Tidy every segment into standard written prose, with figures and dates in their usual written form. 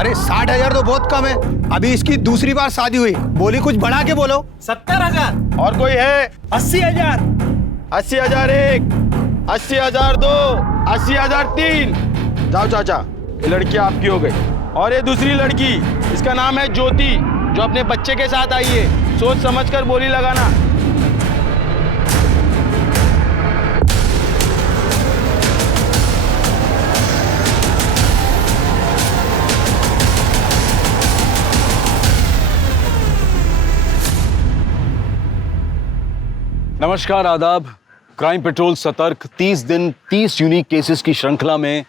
अरे 60,000 तो बहुत कम है। अभी इसकी दूसरी बार शादी हुई, बोली कुछ बढ़ा के बोलो। 70,000। और कोई है? 80,000। 80,000 एक, 80,000 दो, 80,000 तीन। जाओ चाचा, ये लड़की आपकी हो गई। और ये दूसरी लड़की, इसका नाम है ज्योति, जो अपने बच्चे के साथ आई है। सोच समझकर बोली लगाना। नमस्कार, आदाब। क्राइम पेट्रोल सतर्क 30 दिन 30 यूनिक केसेस की श्रृंखला में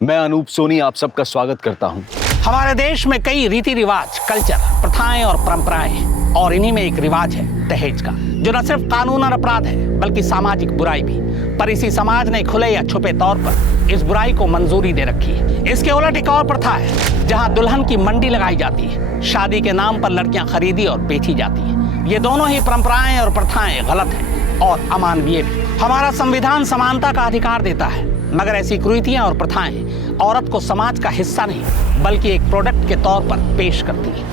मैं अनूप सोनी आप सबका स्वागत करता हूं। हमारे देश में कई रीति रिवाज, कल्चर, प्रथाएं और परंपराएं हैं और इन्हीं में एक रिवाज है दहेज का, जो न सिर्फ कानूनन अपराध है बल्कि सामाजिक बुराई भी। पर इसी समाज ने खुले या छुपे तौर पर इस बुराई को मंजूरी दे रखी है। इसके उलट एक और प्रथा है जहां दुल्हन की मंडी लगाई जाती है, शादी के नाम पर लड़कियां खरीदी और बेची जाती है। ये दोनों ही परंपराएं और प्रथाएं गलत हैं और अमानवीय भी। हमारा संविधान समानता का अधिकार देता है, मगर ऐसी कुरीतियां और प्रथाएं औरत को समाज का हिस्सा नहीं बल्कि एक प्रोडक्ट के तौर पर पेश करती हैं।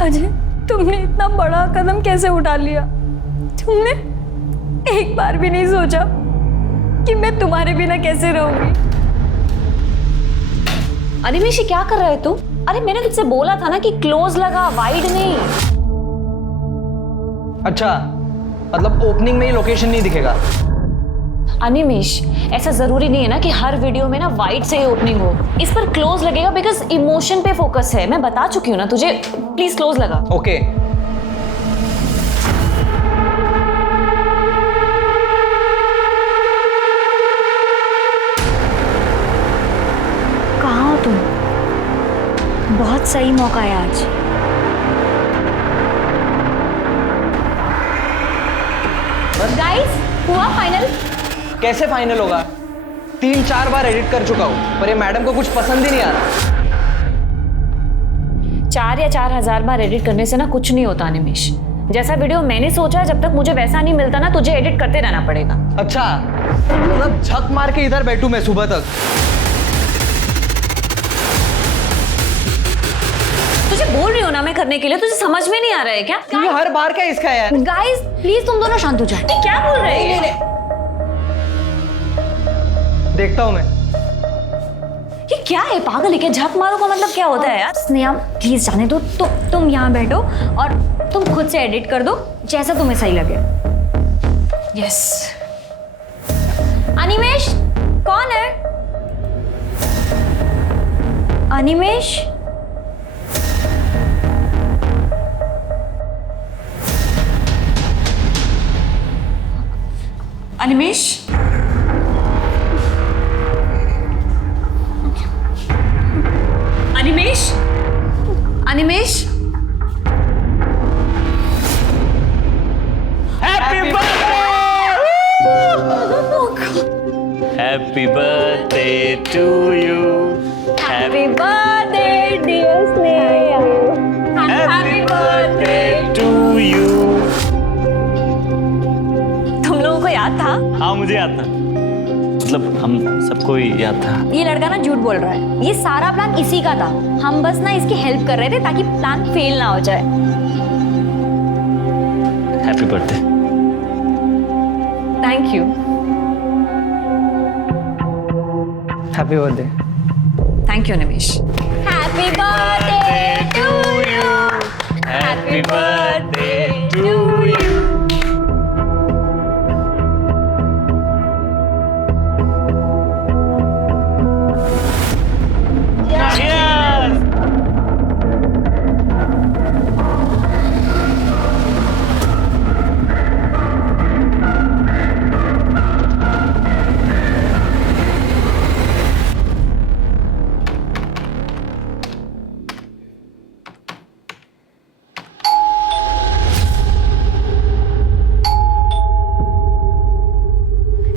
अजय, तुमने इतना बड़ा कदम कैसे उठा लिया? तुमने एक बार भी नहीं सोचा कि मैं तुम्हारे बिना कैसे रहूंगी? अनिमेश, क्या कर रहे तू? अरे मैंने तुझसे बोला था ना कि क्लोज लगा, वाइड नहीं। अच्छा, मतलब ओपनिंग में ही लोकेशन नहीं दिखेगा? अनिमेश, ऐसा जरूरी नहीं है ना कि हर वीडियो में ना वाइड से ही ओपनिंग हो। इस पर क्लोज लगेगा बिकॉज इमोशन पे फोकस है। मैं बता चुकी हूँ ना तुझे, प्लीज क्लोज लगा। ओके। कहाँ हो तुम? बहुत सही मौका है आज। गाइस, हुआ फाइनल? कैसे फाइनल होगा? 3-4 बार एडिट कर चुका हूँ, पर ये मैडम को कुछ पसंद ही नहीं आ रहा। 4 या 4,000 बार एडिट करने से ना कुछ नहीं होता अनिमेश। जैसा वीडियो मैंने सोचा, जब तक मुझे वैसा नहीं मिलता ना, तुझे एडिट करते रहना पड़ेगा। अच्छा, मतलब झक मार के इधर बैठूं मैं सुबह तक? तुझे बोल रही हो ना मैं करने के लिए, तुझे समझ में नहीं आ रहा है क्या? ये हर बार का इसका यार। गाइस प्लीज तुम दोनों शांत हो जाओ। क्या बोल रहे हैं? देखता हूँ मैं। ये क्या है? पागल है क्या? झक मारो का मतलब क्या होता है यार? स्नेहा प्लीज जाने दो। तुम यहाँ बैठो और तुम खुद से एडिट कर दो जैसा तुम्हें सही लगे। यस। अनिमेश, कौन है? Animesh, Animesh, Animesh, Animesh. Happy birthday to you. Happy birthday dear Sneha. Happy birthday to you. तुम लोगों को याद था? हाँ, मुझे याद था, मतलब हम सबको ही याद था। ये लड़का ना झूठ बोल रहा है। ये सारा प्लान इसी का था। हम बस ना इसकी हेल्प कर रहे थे ताकि प्लान फेल ना हो जाए। Happy birthday. Thank you. Happy birthday. Thank you Nimesh. Happy birthday to you. Happy birthday to you.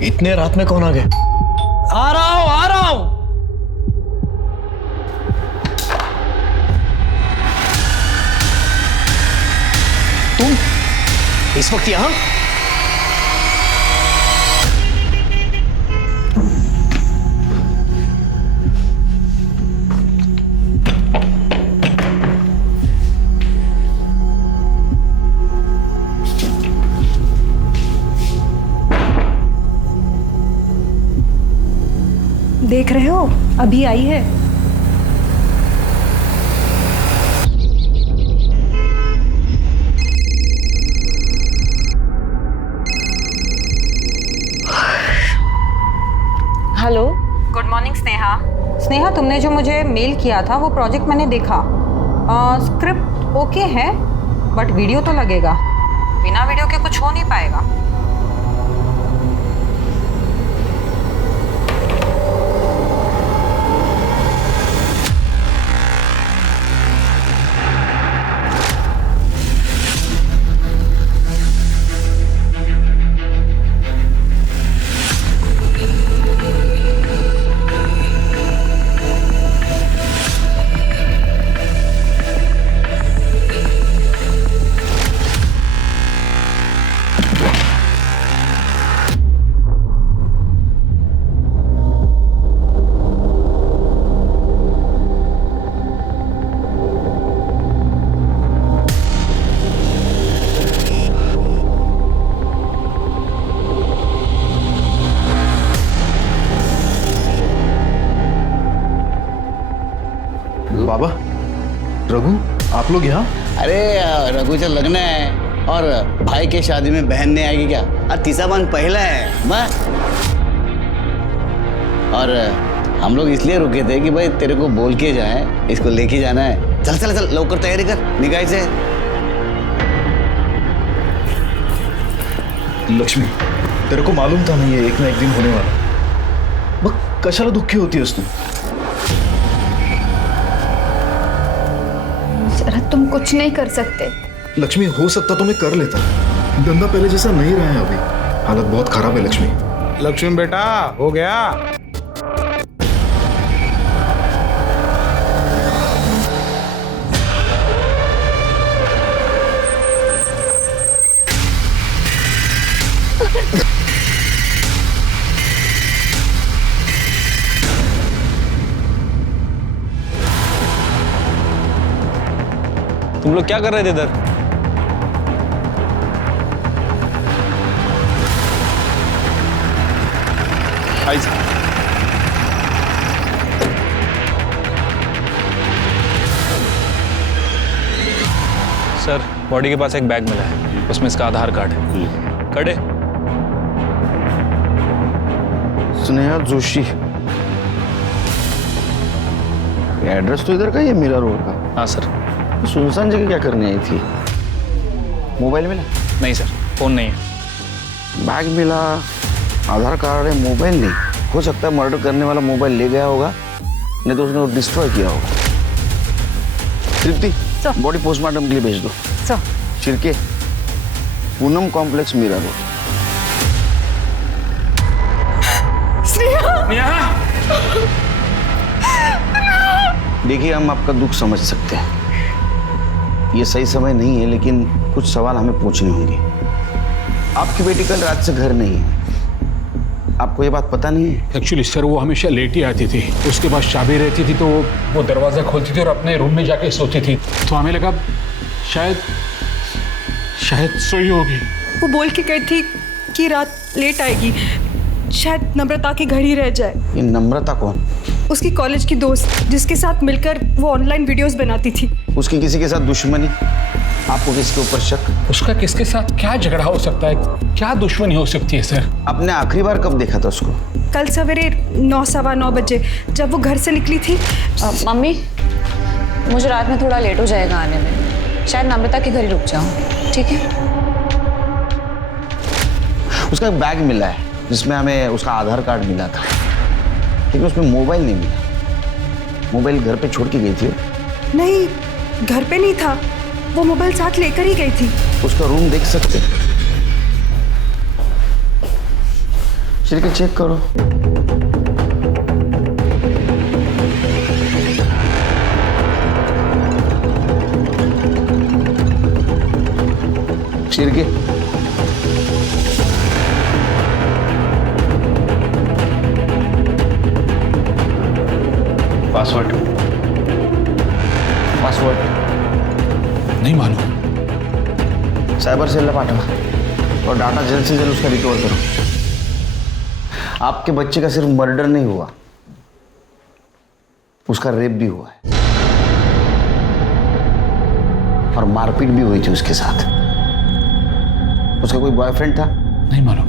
इतने रात में कौन आ गए? आ रहा हूं। तुम इस वक्त यहां? देख रहे हो, अभी आई है। Hello. Good morning Sneha. Sneha, तुमने जो मुझे मेल किया था वो प्रोजेक्ट मैंने देखा। स्क्रिप्ट ओके है बट वीडियो तो लगेगा। बिना वीडियो के कुछ हो नहीं पाएगा। बाबा, रघु, आप लोग यहाँ? अरे रघु से लगना है और भाई के शादी में बहन नहीं आएगी क्या? और तीसरा बन पहला है मैं। और हम लोग इसलिए रुके थे कि भाई तेरे को बोल के जाए, इसको लेके जाना है। चल चल चल लवकर तैयारी कर, निकाय से। लक्ष्मी, तेरे को मालूम था ना ये एक ना एक दिन होने वाला। मग कशाला दुःखी होतीयस तू? शरद, तुम कुछ नहीं कर सकते। लक्ष्मी, हो सकता तो मैं कर लेता। धंधा पहले जैसा नहीं रहा है अभी। हालत बहुत खराब है लक्ष्मी। लक्ष्मी बेटा, हो गया? तुम लोग क्या कर रहे थे इधर? आई सर, बॉडी के पास एक बैग मिला है, उसमें इसका आधार कार्ड है। कड़े स्नेहा जोशी, एड्रेस तो इधर का ही है, मीरा रोड का। हाँ सर। सुनसान जगह क्या करने आई थी? मोबाइल मिला? नहीं सर, फोन नहीं है। बैग मिला, आधार कार्ड है, मोबाइल नहीं। हो सकता है मर्डर करने वाला मोबाइल ले गया होगा, नहीं तो उसने डिस्ट्रॉय किया होगा। तृप्ति, बॉडी पोस्टमार्टम के लिए भेज दो। चिरके, पूनम कॉम्प्लेक्स, मीरा रोड। देखिए, हम आपका दुख समझ सकते हैं, ये सही समय नहीं है, लेकिन कुछ सवाल हमें पूछने होंगे। आपकी बेटी कल रात से घर नहीं है, आपको ये बात पता नहीं है? एक्चुअली सर, वो हमेशा लेट ही आती थी। उसके पास चाबी रहती थी तो वो दरवाजा खोलती थी और अपने रूम में जाके सोती थी। तो हमें लगा शायद सोई होगी। वो बोल के गई थी कि रात लेट आएगी, शायद नम्रता के घर ही रह जाए। ये नम्रता कौन? उसकी कॉलेज की दोस्त, जिसके साथ मिलकर वो ऑनलाइन वीडियोस बनाती थी। उसकी किसी के साथ दुश्मनी? आपको किसके ऊपर शक? उसका किसके साथ क्या झगड़ा हो सकता है, क्या दुश्मनी हो सकती है सर? आपने आखिरी बार कब देखा था उसको? कल सवेरे 9, सवा 9 बजे जब वो घर से निकली थी। मम्मी, मुझे रात में थोड़ा लेट हो जाएगा आने में, शायद नम्रता के घर ही रुक जाऊँ। ठीक है? उसका एक बैग मिला है जिसमें हमें उसका आधार कार्ड मिला था, लेकिन उसमें मोबाइल नहीं मिला। मोबाइल घर पे छोड़ के गई थी? नहीं, घर पे नहीं था, वो मोबाइल साथ लेकर ही गई थी। उसका रूम देख सकते? श्रीके, चेक करो। श्रीके, पासवर्ड नहीं मालूम। साइबर सेल पाठवा और डाटा जल्द से जल्द उसका रिकवर करो। आपके बच्चे का सिर्फ मर्डर नहीं हुआ, उसका रेप भी हुआ है और मारपीट भी हुई थी उसके साथ। उसका कोई बॉयफ्रेंड था? नहीं मालूम।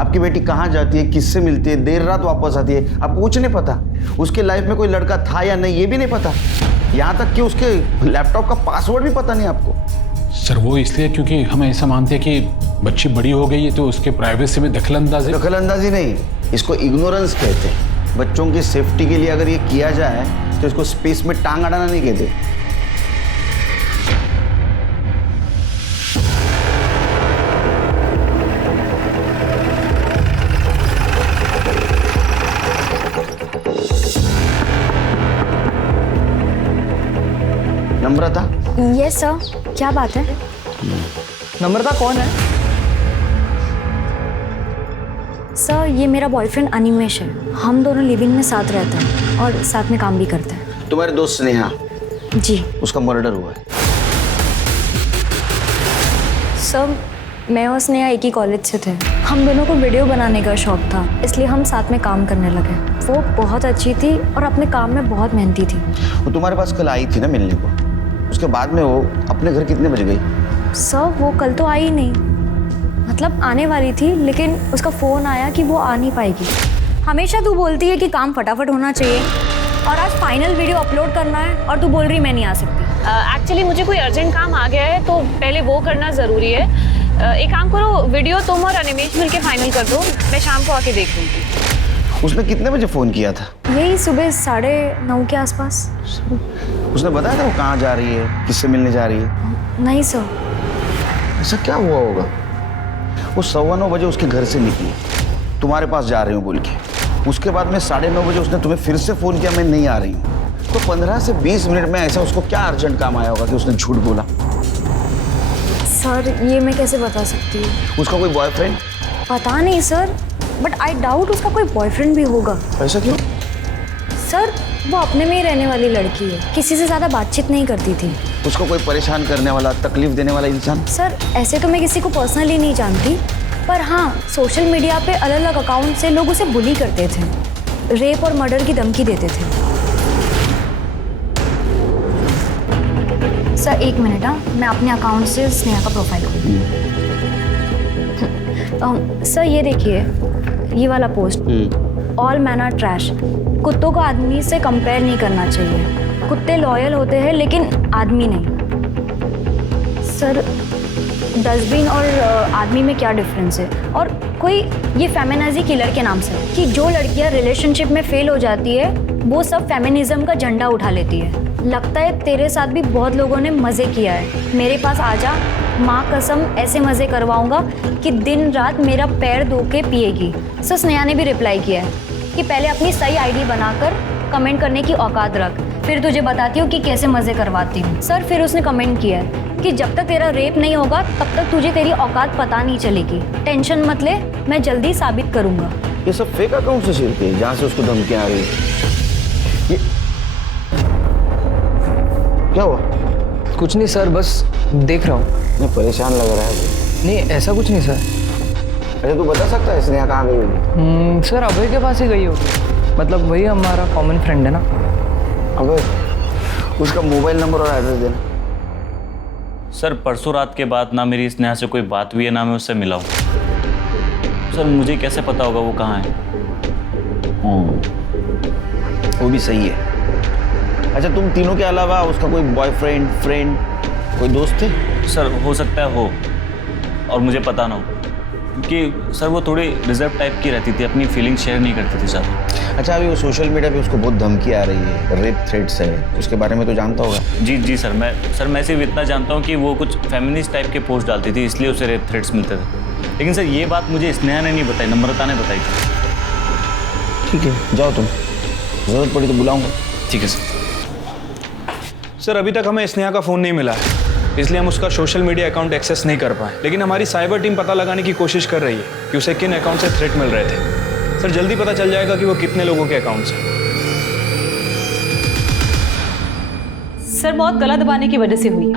आपकी बेटी कहाँ जाती है, किससे मिलती है, देर रात वापस आती है, आपको कुछ नहीं पता। उसके लाइफ में कोई लड़का था या नहीं ये भी नहीं पता। यहाँ तक कि उसके लैपटॉप का पासवर्ड भी पता नहीं आपको। सर वो इसलिए क्योंकि हम ऐसा मानते हैं कि बच्ची बड़ी हो गई है तो उसके प्राइवेसी में दखलंदाजी नहीं, इसको इग्नोरेंस कहते हैं। बच्चों की सेफ्टी के लिए अगर ये किया जाए तो इसको स्पेस में टांग अड़ाना नहीं कहते। नम्रता? यस सर, क्या बात है? नम्रता कौन है? सर ये मेरा बॉयफ्रेंड अनिमेश है। हम दोनों लिविंग में साथ रहते हैं और साथ में काम भी करते हैं। तुम्हारे दोस्त स्नेहा? जी। उसका मर्डर हुआ है। सर मैं और स्नेहा एक ही कॉलेज से थे। हम दोनों को वीडियो बनाने का शौक था, इसलिए हम साथ में काम करने लगे। वो बहुत अच्छी थी और अपने काम में बहुत मेहनती थी। वो तुम्हारे पास कल आई थी ना मिलने को, उसके बाद में वो अपने घर कितने बजे गई? सर वो कल तो आई नहीं, मतलब आने वाली थी, लेकिन उसका फ़ोन आया कि वो आ नहीं पाएगी। हमेशा तू बोलती है कि काम फटाफट होना चाहिए और आज फाइनल वीडियो अपलोड करना है और तू बोल रही मैं नहीं आ सकती। एक्चुअली मुझे कोई अर्जेंट काम आ गया है तो पहले वो करना ज़रूरी है। एक काम करो, वीडियो तुम और अनिमेश मिलके फाइनल कर दो, मैं शाम को आके देख लूँगी। उसने कितने बजे फ़ोन किया था? यही सुबह 9:30 के आसपास। उसने बताया था वो कहाँ जा रही है, किससे मिलने जा रही है? नहीं सर। ऐसा क्या हुआ होगा? वो 9:15 बजे उसके घर से निकली, तुम्हारे पास जा रही हूँ बोल के। उसके बाद में 9:30 बजे उसने तुम्हें फिर से फ़ोन किया, मैं नहीं आ रही हूँ। तो 15 से 20 मिनट में ऐसा उसको क्या अर्जेंट काम आया होगा कि उसने झूठ बोला? सर ये मैं कैसे बता सकती हूँ? उसका कोई बॉयफ्रेंड? पता नहीं सर, बट आई डाउट उसका कोई बॉयफ्रेंड भी होगा। ऐसा क्यों? सर वो अपने में ही रहने वाली लड़की है, किसी से ज़्यादा बातचीत नहीं करती थी। उसको कोई परेशान करने वाला, तकलीफ देने वाला इंसान? सर ऐसे तो मैं किसी को पर्सनली नहीं जानती, पर हाँ सोशल मीडिया पे अलग अलग अकाउंट से लोग उसे बुली करते थे, रेप और मर्डर की धमकी देते थे। सर एक मिनट, हाँ मैं अपने अकाउंट से स्नेहा का प्रोफाइल खोलूँ। सर ये देखिए, ये वाला post, all man are trash. कुत्तों को आदमी से कंपेयर नहीं करना चाहिए। कुत्ते लॉयल होते हैं लेकिन आदमी नहीं। सर डस्टबिन और आदमी में क्या डिफरेंस है? और कोई ये फेमिनिज्म किलर के नाम से कि जो लड़कियां रिलेशनशिप में फेल हो जाती है वो सब फेमिनिज्म का झंडा उठा लेती है। लगता है तेरे साथ भी बहुत लोगों ने मज़े किया है। मेरे पास आजा, माँ कसम ऐसे मज़े करवाऊंगा कि दिन रात मेरा पैर धो के पिएगी। सर स्नेहा ने भी रिप्लाई किया है कि पहले अपनी सही आईडी बनाकर कमेंट करने की औकात रख, फिर तुझे बताती हूँ कि कैसे मज़े करवाती हूँ। सर फिर उसने कमेंट किया है कि जब तक तेरा रेप नहीं होगा तब तक तुझे तेरी औकात पता नहीं चलेगी। टेंशन मत ले, मैं जल्दी साबित करूँगा। ये सब फेक अकाउंट से शेयर किए जहाँ से उसको धमकियाँ आ रही है। ये क्या हुआ? कुछ नहीं सर, बस देख रहा हूँ। मैं परेशान लग रहा है। नहीं ऐसा कुछ नहीं सर। अरे तू बता सकता है स्नेहा कहाँ गई होगी? सर अभय के पास ही गई होगी, मतलब वही हमारा कॉमन फ्रेंड है ना। अभय, उसका मोबाइल नंबर और एड्रेस देना। सर परसों रात के बाद ना मेरी स्नेहा से कोई बात हुई है, ना मैं उससे मिला हूँ। सर मुझे कैसे पता होगा वो कहाँ है? वो भी सही है। अच्छा तुम तीनों के अलावा उसका कोई बॉयफ्रेंड, फ्रेंड, कोई दोस्त थे? सर हो सकता है हो और मुझे पता ना हो, क्योंकि सर वो थोड़ी रिजर्व टाइप की रहती थी, अपनी फीलिंग शेयर नहीं करती थी सर। अच्छा अभी वो सोशल मीडिया पे उसको बहुत धमकी आ रही है, रेप थ्रेट्स है, उसके बारे में तो जानता होगा? जी सर, मैं सिर्फ इतना जानता हूँ कि वो कुछ फेमिनिस्ट टाइप के पोस्ट डालती थी, इसलिए उसे रेप थ्रेट्स मिलते थे। लेकिन सर ये बात मुझे स्नेहा ने नहीं बताई, नम्रता ने बताई थी। ठीक है जाओ तुम, जरूरत पड़ी तो बुलाऊंगा। ठीक है सर। सर अभी तक हमें स्नेहा का फ़ोन नहीं मिला है, इसलिए हम उसका सोशल मीडिया अकाउंट एक्सेस नहीं कर पाए। लेकिन हमारी साइबर टीम पता लगाने की कोशिश कर रही है कि उसे किन अकाउंट से थ्रेट मिल रहे थे। सर जल्दी पता चल जाएगा कि वो कितने लोगों के अकाउंट से। सर मौत गला दबाने की वजह से हुई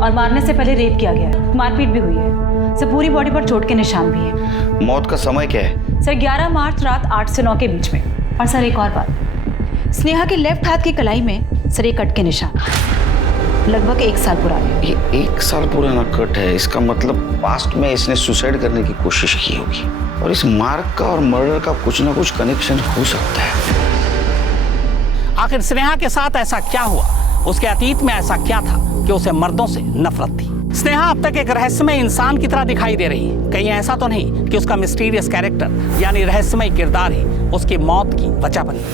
और मारने से पहले रेप किया गया है, मारपीट भी हुई है। सर पूरी बॉडी पर चोट के निशान भी हैं। मौत का समय क्या है? सर 11 मार्च रात 8 से 9 के बीच में। और सर एक और बात, स्नेहा के लेफ्ट हाथ की कलाई में सर एक कट के निशान, लगभग 1 साल पुराने। ये 1 साल पुराना कट है, इसका मतलब पास्ट में इसने सुसाइड करने की कोशिश की होगी और इस मार्क का और मर्डर का कुछ ना कुछ कनेक्शन हो सकता है। आखिर स्नेहा के साथ ऐसा क्या हुआ? उसके अतीत में ऐसा क्या था कि उसे मर्दों से नफरत थी? स्नेहा अब तक एक रहस्यमय इंसान की तरह दिखाई दे रही है। कहीं ऐसा तो नहीं कि उसका मिस्टीरियस कैरेक्टर यानी रहस्यमय किरदार ही उसकी मौत की वजह बनी?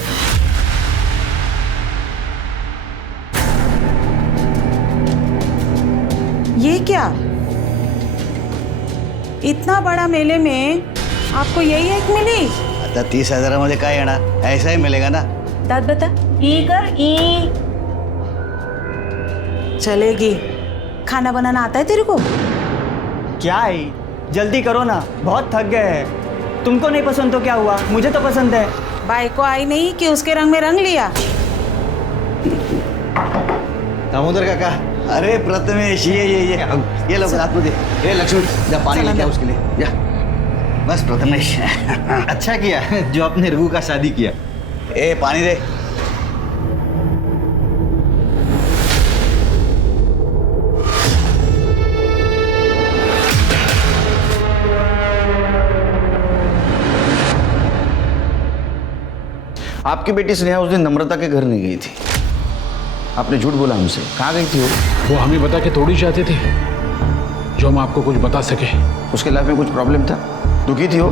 ये क्या? इतना बड़ा मेले में आपको यही एक मिली? आता 30,000 मध्ये काय येणार? ऐसा ही मिलेगा ना। दाद बता। ई कर ई। चलेगी। खाना बनाना आता है तेरे को? क्या है, जल्दी करो ना, बहुत थक गए हैं। तुमको नहीं पसंद तो क्या हुआ, मुझे तो पसंद है। बाई को आई नहीं कि उसके रंग में रंग लिया। दामोदर काका, अरे प्रथमेश ये लो आतमध्ये। ये लक्ष्मी जा पानी लेके आ उसके लिए जा। बस प्रथमेश अच्छा किया जो आपने रघु का शादी किया। ए पानी दे। आपकी बेटी स्नेहा उस दिन नम्रता के घर नहीं गई थी, आपने झूठ बोला हमसे। कहाँ गई थी वो हमें बता के थोड़ी चाहती थी जो हम आपको कुछ बता सके। उसके लाइफ में कुछ प्रॉब्लम था, दुखी थी वो।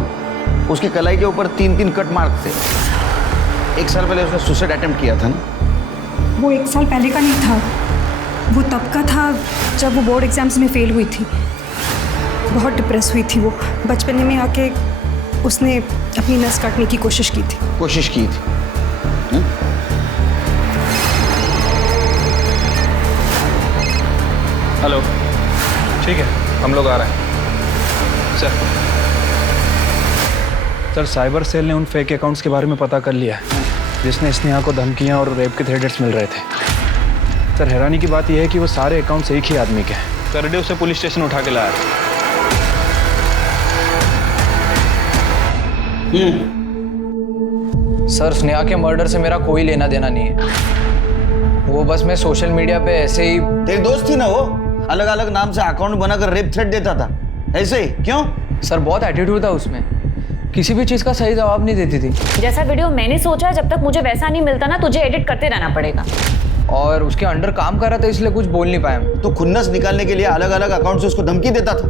उसकी कलाई के ऊपर 3-3 कट मार्क थे। 1 साल पहले उसने सुसाइड अटेम्प्ट किया था ना? वो 1 साल पहले का नहीं था, वो तब का था जब वो बोर्ड एग्जाम्स में फेल हुई थी। बहुत डिप्रेस हुई थी वो। बचपन में आके उसने अपनी नस काटने की कोशिश की थी। हेलो, ठीक है, हम लोग आ रहे हैं। सर, साइबर सेल ने उन फेक अकाउंट्स के बारे में पता कर लिया है जिसने स्नेहा को धमकियां और रेप के थ्रेट्स मिल रहे थे। सर, हैरानी की बात यह है कि वो सारे अकाउंट्स एक ही आदमी के हैं। कर डे उसे पुलिस स्टेशन उठा के लाया। सर, स्नेहा के मर्डर से मेरा कोई लेना देना नहीं है। वो बस मैं सोशल मीडिया पे ऐसे ही। तेरी दोस्त थी ना वो, अलग अलग नाम से अकाउंट बनाकर रेप थ्रेट देता था, ऐसे ही क्यों? सर, बहुत एटीट्यूड था उसमें, किसी भी चीज का सही जवाब नहीं देती थी। जैसा वीडियो मैंने सोचा, जब तक मुझे वैसा नहीं मिलता ना, तुझे एडिट करते रहना पड़ेगा। और उसके अंडर काम कर रहा था इसलिए कुछ बोल नहीं पाया। तो खुन्नस निकालने के लिए अलग अलग अकाउंट से उसको धमकी देता था।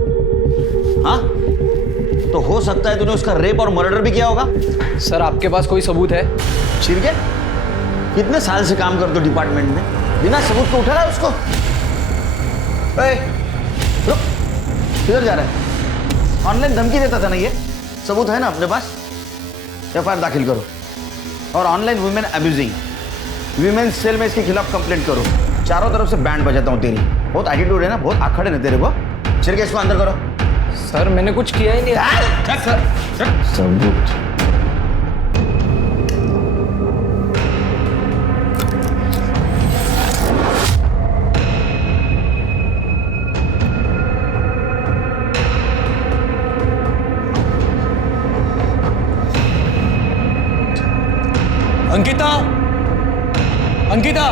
हाँ, तो हो सकता है तूने उसका रेप और मर्डर भी किया होगा। सर, आपके पास कोई सबूत है? छिड़के, कितने साल से काम करते हो डिपार्टमेंट में, बिना सबूत को उठा रहा है उसको? रुक, किधर जा रहा है? ऑनलाइन धमकी देता था ना ये, सबूत है ना अपने पास? एफआईआर दाखिल करो। और online women abusing, women cell में इसके खिलाफ कंप्लेंट करो। चारों तरफ से बैंड बजाता हूँ तेरी। बहुत एटीट्यूड है ना, बहुत आखड़ है ना तेरे को। छिड़के इसको अंदर करो। सर, मैंने कुछ किया ही नहीं। सबूत अंकिता, अंकिता,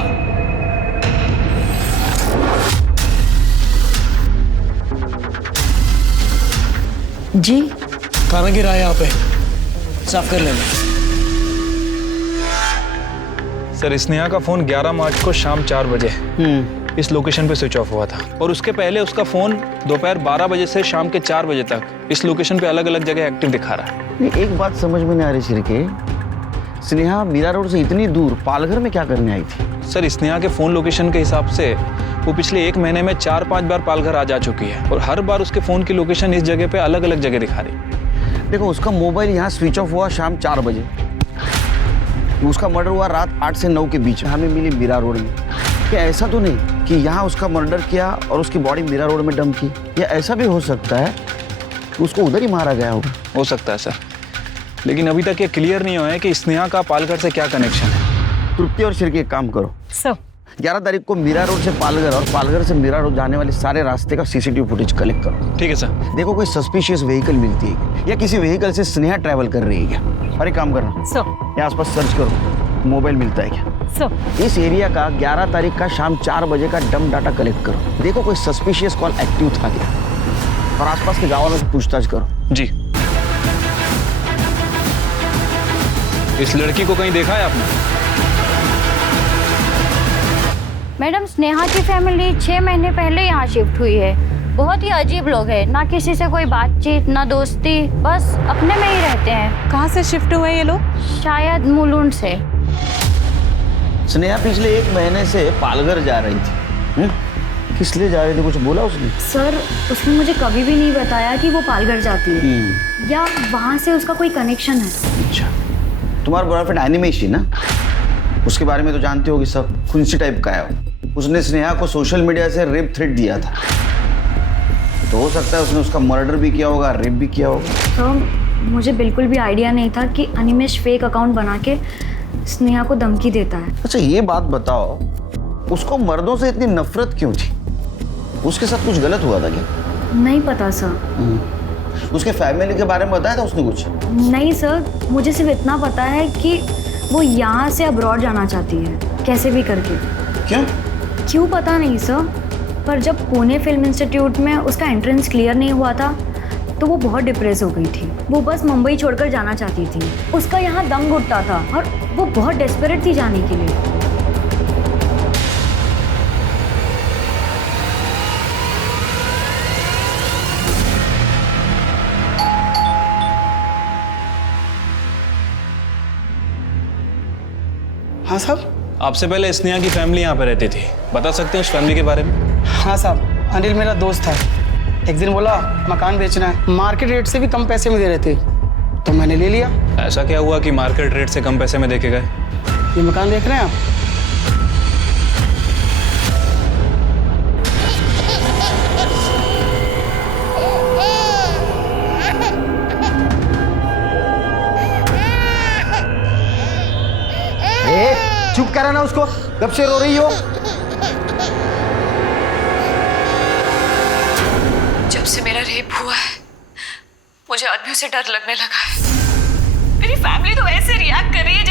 जी खाना गिरा है यहाँ पे, साफ कर लेना। सर, स्नेहा का फोन 11 मार्च को शाम 4 बजे इस लोकेशन पे स्विच ऑफ हुआ था और उसके पहले उसका फोन दोपहर 12 बजे से शाम के 4 बजे तक इस लोकेशन पे अलग अलग जगह एक्टिव दिखा रहा है। एक बात समझ में नहीं आ रही छिड़के, स्नेहा मीरा रोड से इतनी दूर पालघर में क्या करने आई थी? सर, स्नेहा के फोन लोकेशन के हिसाब से वो पिछले 1 महीने में 4-5 बार पालघर आ जा चुकी है और हर बार उसके फोन की लोकेशन इस जगह पे अलग अलग जगह दिखा रही। देखो, उसका मोबाइल यहाँ स्विच ऑफ हुआ शाम 4 बजे, उसका मर्डर हुआ रात 8 से 9 के बीच में, हमें मिली मीरा रोड में। क्या ऐसा तो नहीं कि यहाँ उसका मर्डर किया और उसकी बॉडी मीरा रोड में डंप की? या ऐसा भी हो सकता है कि उसको उधर ही मारा गया होगा? हो सकता है सर, लेकिन अभी तक ये क्लियर नहीं हुआ है कि स्नेहा का पालघर से क्या कनेक्शन है। तृप्ति और शिरके एक काम करो सर, 11 तारीख को मीरा रोड से पालघर और पालघर से मीरा रोड जाने वाले सारे रास्ते का सीसीटीवी फुटेज कलेक्ट करो। ठीक है सर। देखो कोई सस्पिशियस व्हीकल मिलती है या किसी व्हीकल से स्नेहा ट्रैवल कर रही है क्या? और एक काम करना, सर, यहाँ आसपास सर्च करो, मोबाइल मिलता है क्या? सर इस एरिया का 11 तारीख का शाम 4 बजे का डम डाटा कलेक्ट करो। देखो कोई सस्पिशियस कॉल एक्टिव था क्या, और आसपास के गांवों में से पूछताछ करो। जी। इस लड़की को कहीं देखा है आपने? मैडम, स्नेहा की फैमिली 6 महीने पहले यहाँ शिफ्ट हुई है। बहुत ही अजीब लोग हैं, ना किसी से कोई बातचीत, ना दोस्ती, बस अपने में ही रहते हैं। कहाँ से शिफ्ट हुए ये लोग? शायद मुलुंड से। स्नेहा पिछले 1 महीने से पालघर जा रही थी। किस लिए जा रही थी, कुछ बोला उसने? सर, उसने मुझे कभी भी नहीं बताया कि वो पालघर जाती है या वहाँ से उसका कोई कनेक्शन है। अच्छा, तुम्हारा बॉयफ्रेंड एनिमेश ही ना, उसके बारे में तो जानते होगी सब, खुंसी टाइप का है। उसने स्नेहा को सोशल मीडिया से रेप थ्रेट दिया था, तो हो सकता है उसने उसका मर्डर भी किया होगा, रेप भी किया होगा। तो मुझे बिल्कुल भी आइडिया नहीं था कि अनिमेश फेक अकाउंट बना के स्नेहा को धमकी देता है। अच्छा ये बात बताओ, उसको मर्दों से इतनी नफरत क्यों थी? उसके साथ कुछ गलत हुआ था क्या? नहीं पता सर। उसके फैमिली के बारे में बताया था उसने कुछ? नहीं सर, मुझे सिर्फ इतना पता है कि वो यहाँ से अब्रॉड जाना चाहती है, कैसे भी करके। क्यों पता नहीं सर, पर जब पुणे फिल्म इंस्टीट्यूट में उसका एंट्रेंस क्लियर नहीं हुआ था तो वो बहुत डिप्रेस हो गई थी। वो बस मुंबई छोड़कर जाना चाहती थी। उसका यहाँ दम घुटता था और वो बहुत डेस्परेट थी जाने के लिए। हाँ साहब। आपसे पहले स्नेहा की फैमिली यहाँ पे रहती थी, बता सकते हैं उस फैमिली के बारे में? हाँ साहब, अनिल मेरा दोस्त था। एक दिन बोला मकान बेचना है, मार्केट रेट से भी कम पैसे में दे रहे थे, तो मैंने ले लिया। ऐसा क्या हुआ कि मार्केट रेट से कम पैसे में देके गए? ये मकान देख रहे हैं आप? चुप करा ना उसको, कब से रो रही हो? जब से मेरा रेप हुआ है मुझे आदमियों से डर लगने लगा है। मेरी फैमिली तो ऐसे रिएक्ट कर रही है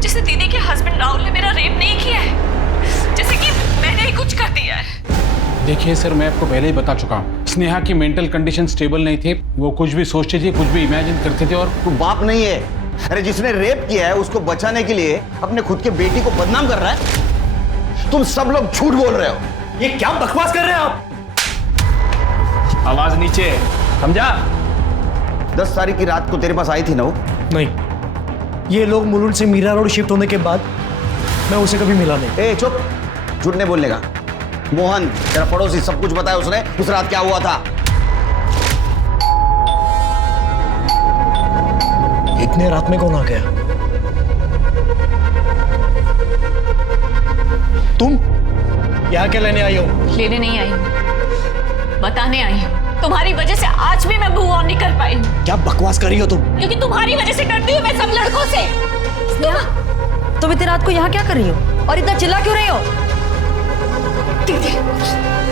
जैसे दीदी के हस्बैंड राहुल ने मेरा रेप नहीं किया है, जैसे कि मैंने ही कुछ कर दिया है। देखिए सर, मैं आपको पहले ही बता चुका हूँ, स्नेहा की मेंटल कंडीशन स्टेबल नहीं थी। वो कुछ भी सोचती थी, कुछ भी इमेजिन करते थे। और तू बाप नहीं है? अरे जिसने रेप किया है उसको बचाने के लिए अपने खुद के बेटी को बदनाम कर रहा है। तुम सब लोग झूठ बोल रहे हो। ये क्या बकवास कर रहे हैं आप? आवाज नीचे, समझा? 10 तारीख की रात को तेरे पास आई थी ना वो? नहीं, ये लोग मुलुंड से मीरा रोड शिफ्ट होने के बाद मैं उसे कभी मिला नहीं। ए चुप, झूठ नहीं बोलने का। मोहन तेरा पड़ोसी सब कुछ बताया उसने, उस रात क्या हुआ था। इतने रात में कौन आ गया? तुम यहाँ क्या लेने आई हो? लेने नहीं आई, बताने आई। तुम्हारी वजह से आज भी मैं मूव ऑन नहीं कर पाई। क्या बकवास कर रही हो तुम? क्योंकि तुम्हारी वजह से डरती हूँ मैं सब लड़कों से। स्नेहा, तुम इतनी रात को यहाँ क्या कर रही हो और इतना चिल्ला क्यों रही हो? दीदी,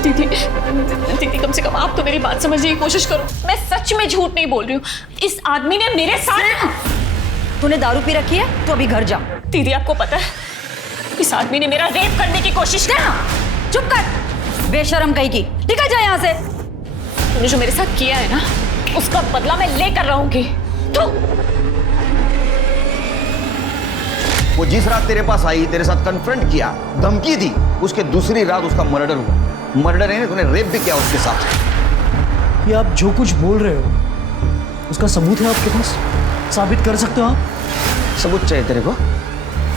दीदी कम से कम आप तो मेरी बात समझने की कोशिश करो। मैं सच में झूठ नहीं बोल रही हूँ। इस आदमी ने मेरे साथ। तूने दारू पी रखी है तो अभी घर जा। दीदी आपको पता है इस आदमी ने मेरा रेप करने की कोशिश की। चुप कर, बेशरम कहीं की, निकल जा यहाँ से। तूने जो मेरे साथ किया है ना, उसका बदला मैं लेकर रहूंगी। तो वो जिस रात तेरे पास आई, तेरे साथ कन्फ्रंट किया, धमकी दी, उसके दूसरी रात उसका मर्डर हुआ। मर्डर नहीं, तूने रेप भी किया उसके साथ। ये आप जो कुछ बोल रहे हो उसका सबूत है आपके पास? साबित कर सकते हो आप? सबूत चाहिए तेरे को?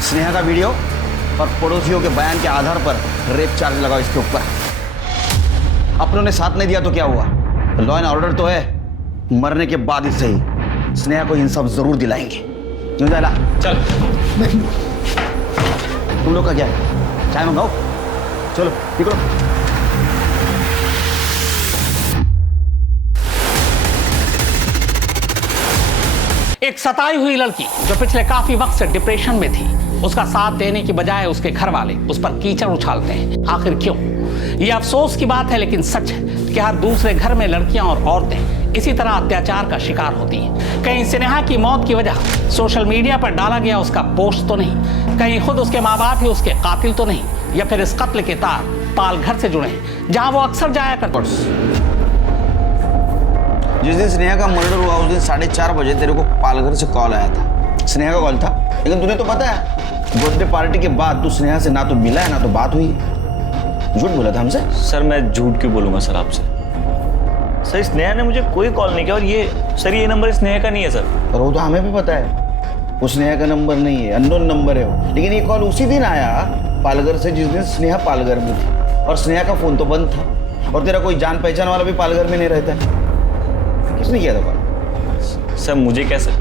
स्नेहा का वीडियो और पड़ोसियों के बयान के आधार पर रेप चार्ज लगाओ इसके ऊपर। अपनों ने साथ नहीं दिया तो क्या हुआ? लॉ एंड ऑर्डर तो है। मरने के बाद ही सही स्नेहा को इंसाफ जरूर दिलाएंगे। क्यों जाला? चल। तुम लोग का क्या है? चाय मंगाओ, चलो निकलो। एक सताई हुई लड़की जो पिछले काफी वक्त से डिप्रेशन में थी, उसका साथ देने की बजाय उसके घर वाले उस पर कीचड़ उछालते हैं। आखिर क्यों? ये अफसोस की बात है लेकिन सच है कि हर दूसरे घर में लड़कियां और औरतें इसी तरह अत्याचार का शिकार होती हैं। कहीं स्नेहा की मौत की वजह सोशल मीडिया पर डाला गया उसका पोस्ट तो नहीं, कहीं खुद उसके माँ बाप ही उसके कातिल तो नहीं, या फिर इस कत्ल के तार पालघर से जुड़े हैं जहां वो अक्सर जाया करते। जिस दिन स्नेहा का मर्डर हुआ उस दिन 4:30 बजे तेरे को पालघर से कॉल आया था। स्नेहा का कॉल था, लेकिन तुझे तो पता है बर्थडे पार्टी के बाद तू स्नेहा से ना तो मिला है ना तो बात हुई। झूठ बोला था हमसे। सर मैं झूठ क्यों बोलूंगा सर आपसे? सर स्नेहा ने मुझे कोई कॉल नहीं किया, और ये नंबर स्नेहा का नहीं है सर। पर वो तो हमें भी पता है वो स्नेहा का नंबर नहीं है, अननोन नंबर है वो। लेकिन ये कॉल उसी दिन आया पालघर से जिस दिन स्नेहा पालघर में थी, और स्नेहा का फोन तो बंद था, और तेरा कोई जान पहचान वाला भी पालघर में नहीं रहता है। किसने किया था कॉल? सर मुझे कैसे,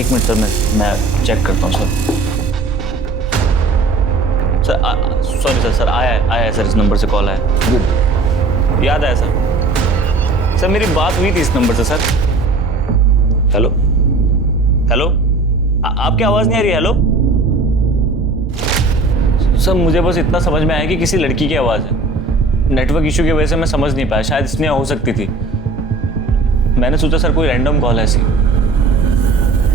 एक मिनट सर मैं चेक करता हूँ सर। सॉरी सर आया है सर, इस नंबर से कॉल आया। गुड, याद आया सर मेरी बात हुई थी इस नंबर से सर। हेलो हेलो, आपकी आवाज़ नहीं आ रही? हेलो सर, मुझे बस इतना समझ में आया कि किसी लड़की की आवाज़ है। नेटवर्क इशू की वजह से मैं समझ नहीं पाया, शायद स्नेहा हो सकती थी। मैंने सोचा सर कोई रैंडम कॉल है ऐसी।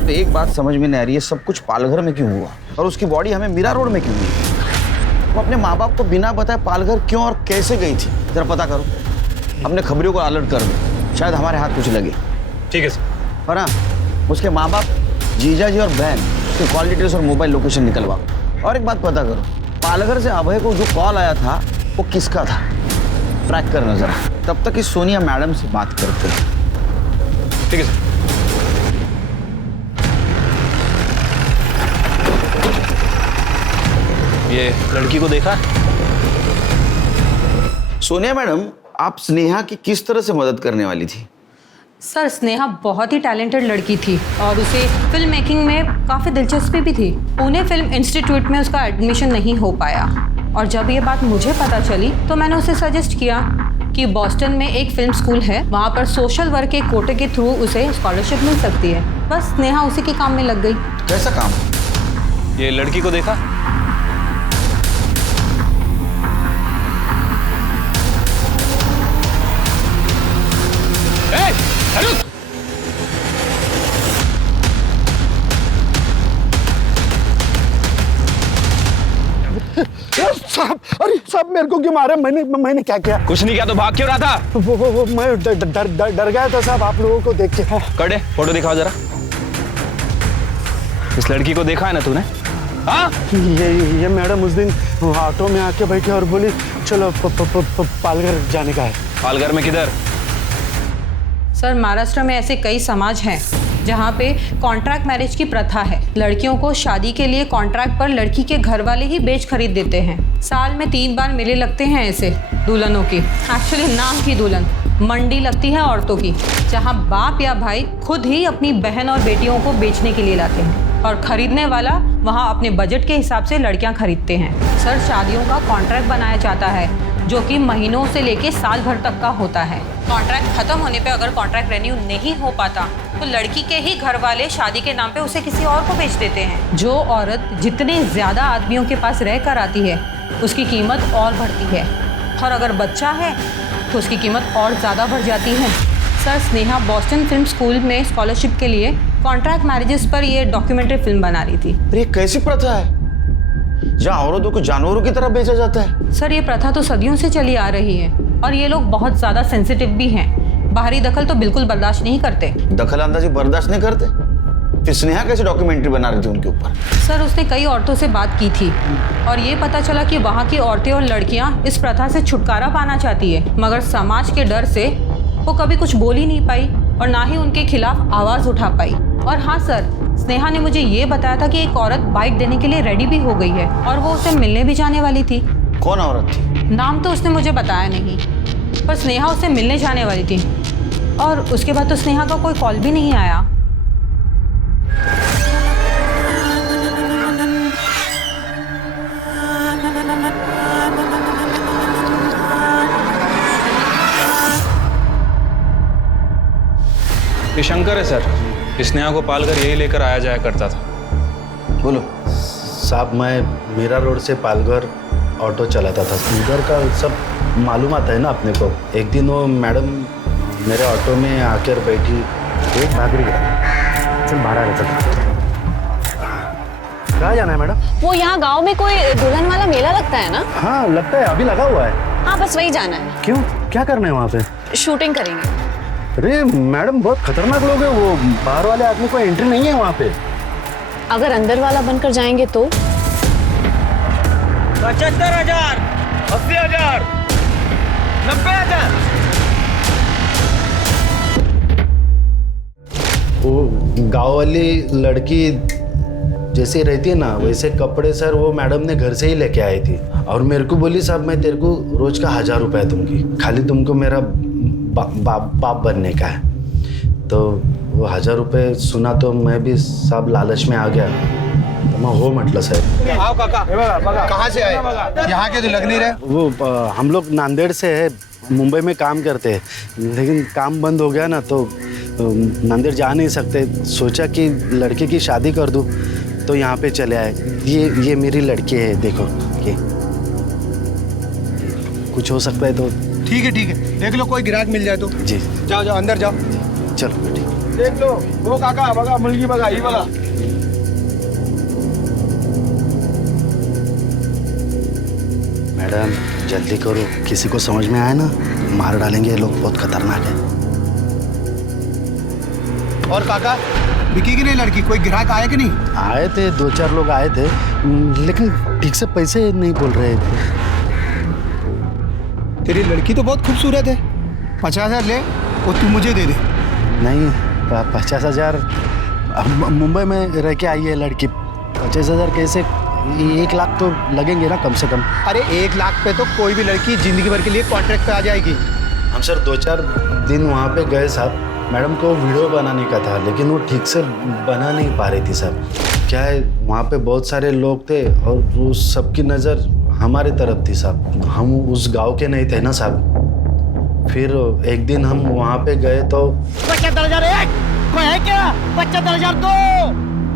तो एक बात समझ में नहीं आ रही है, सब कुछ पालघर में क्यों हुआ और उसकी बॉडी हमें मीरा रोड में क्यों हुई? वो अपने माँ बाप को बिना बताए पालघर क्यों और कैसे गई थी? जरा पता करो, अपने खबरियों को अलर्ट कर दो, शायद हमारे हाथ कुछ लगे। ठीक है सर। और हाँ, उसके माँ बाप, जीजा जी और बहन के कॉल डिटेल्स और मोबाइल लोकेशन निकलवाओ। और एक बात पता करो, पालघर से अभय को जो कॉल आया था वो किसका था, ट्रैक करना जरा। तब तक इस सोनिया मैडम से बात करते हैं। ठीक है सर। ये लड़की को देखा? सोनिया मैडम, आप स्नेहा की किस तरह से मदद करने वाली थी? सर स्नेहा बहुत ही टैलेंटेड लड़की थी और उसे फिल्म मेकिंग में काफ़ी दिलचस्पी भी थी। पुणे फिल्म इंस्टीट्यूट में उसका एडमिशन नहीं हो पाया, और जब ये बात मुझे पता चली तो मैंने उसे सजेस्ट किया कि बॉस्टन में एक फिल्म स्कूल है, वहाँ पर सोशल वर्क के कोटे के थ्रू उसे स्कॉलरशिप मिल सकती है। बस स्नेहा उसी के काम में लग गई। कैसा काम? ये लड़की को देखा? साहब, अरे साहब मेरे को क्यों मारा? मैंने क्या किया? कुछ नहीं किया तो भाग क्यों रहा था? वो मैं डर गया था साहब आप लोगों को देख के। कड़े फोटो दिखाओ जरा। इस लड़की को देखा है ना तूने? हाँ? ये मैडम उस दिन ऑटो में आके बैठी और बोली चलो पालघर जाने का है। पालघर में किधर? सर महाराष्ट्र में ऐसे कई समाज हैं जहाँ पे कॉन्ट्रैक्ट मैरिज की प्रथा है। लड़कियों को शादी के लिए कॉन्ट्रैक्ट पर लड़की के घर वाले ही बेच खरीद देते हैं। साल में 3 बार मेले लगते हैं ऐसे दुल्हनों की। एक्चुअली नाम की दुल्हन, मंडी लगती है औरतों की, जहाँ बाप या भाई खुद ही अपनी बहन और बेटियों को बेचने के लिए लाते हैं, और खरीदने वाला वहाँ अपने बजट के हिसाब से लड़कियाँ खरीदते हैं। सर शादियों का कॉन्ट्रैक्ट बनाया जाता है जो कि महीनों से लेके साल भर तक का होता है। कॉन्ट्रैक्ट खत्म होने पे अगर कॉन्ट्रैक्ट रेन्यू नहीं हो पाता तो लड़की के ही घर वाले शादी के नाम पे उसे किसी और को बेच देते हैं। जो औरत जितने ज़्यादा आदमियों के पास रह कर आती है उसकी कीमत और बढ़ती है, और अगर बच्चा है तो उसकी कीमत और ज़्यादा बढ़ जाती है। Sir Sneha Boston film school में स्कॉलरशिप के लिए कॉन्ट्रैक्ट मैरिजेस पर ये डॉक्यूमेंट्री फिल्म बना रही थी। ये कैसी प्रथा है जहाँ औरतों को जानवरों की तरह बेचा जाता है? सर ये प्रथा तो सदियों से चली आ रही है, और ये लोग बहुत ज़्यादा सेंसिटिव भी हैं। बाहरी दखल तो बिल्कुल बर्दाश्त नहीं करते। दखल अंदाजी बर्दाश्त नहीं करते? फिर स्नेहा कैसे डॉक्यूमेंट्री बना रही थी उनके ऊपर? सर उसने कई औरतों से बात की थी और ये पता चला कि वहाँ की औरतें और लड़कियाँ इस प्रथा से छुटकारा पाना चाहती है, मगर समाज के डर से वो कभी कुछ बोल ही नहीं पाई और ना ही उनके खिलाफ आवाज़ उठा पाई। और हाँ सर, स्नेहा ने मुझे ये बताया था कि एक औरत बाइट देने के लिए रेडी भी हो गई है और वो उसे मिलने भी जाने वाली थी। कौन औरत थी? नाम तो उसने मुझे बताया नहीं, पर स्नेहा उससे मिलने जाने वाली थी, और उसके बाद तो स्नेहा का कोई कॉल भी नहीं आया। ये शंकर है सर, स्नेहा को पालघर यही लेकर आया जाया करता था। बोलो। साहब मैं मीरा रोड से पालघर ऑटो चलाता था, उधर का सब मालूम आता है ना अपने को। एक दिन वो मैडम मेरे ऑटो में आकर बैठी एक भाग रही है। चल बाहर आ रहे चल। कहाँ जाना है मैडम? वो यहाँ गांव में कोई दुल्हन वाला मेला लगता है ना? हाँ लगता है, अभी लगा हुआ है। हाँ बस वही जाना है। क्यों, क्या करना है वहाँ पे? शूटिंग करेंगे। अरे मैडम बहुत खतरनाक लोग हैं वो, बाहर वाले आदमी को एंट्री नहीं है वहाँ पे। अगर अंदर वाला बनकर जाएंगे तो? 75,000, 80,000, 90,000। वो गाँव वाली लड़की जैसे रहती है ना वैसे कपड़े सर वो मैडम ने घर से ही लेके आई थी और मेरे को बोली साहब मैं तेरे को रोज का 1,000 रुपए दूंगी, खाली तुमको मेरा बाप बनने का है। तो वो 1,000 रुपए सुना तो मैं भी साहब लालच में आ गया, तो मैं हो मतलब सर। आओ काका, कहाँ से आए? यहाँ के तो लग नहीं रहे। वो हम लोग नांदेड़ से है, मुंबई में काम करते हैं, लेकिन काम बंद हो गया ना तो नांदेड़ जा नहीं सकते, सोचा कि लड़के की शादी कर दूं तो यहाँ पे चले आए। ये मेरी लड़की है, देखो ये कुछ हो सकता है तो। ठीक है देख लो, कोई ग्राहक मिल जाए तो। जी जाओ अंदर जाओ। चलो बेटी देख लो वो काका बघा मुलगी बघा ही बघा। मैडम जल्दी करो, किसी को समझ में आए ना मार डालेंगे ये लोग, बहुत खतरनाक है। और काका बिकी की नहीं लड़की, कोई ग्राहक आए कि नहीं? आए थे 2-4 लोग आए थे, लेकिन ठीक से पैसे नहीं बोल रहे थे। तेरी लड़की तो बहुत खूबसूरत है, 50,000 ले और तू मुझे दे दे। नहीं 50,000 मुंबई में रह के आई है लड़की, 50,000 कैसे? 1 लाख तो लगेंगे ना कम से कम। अरे 1 लाख पे तो कोई भी लड़की जिंदगी भर के लिए कॉन्ट्रैक्ट पे आ जाएगी। हम सर 2-4 दिन वहाँ पे गए साहब, मैडम को वीडियो बनाने का था लेकिन वो ठीक से बना नहीं पा रही थी साहब। क्या है वहाँ पे बहुत सारे लोग थे और वो सबकी नज़र हमारे तरफ थी साहब, हम उस गांव के नहीं थे ना साहब। फिर एक दिन हम वहाँ पे गए तो 75,001 कोई है क्या? 75,002,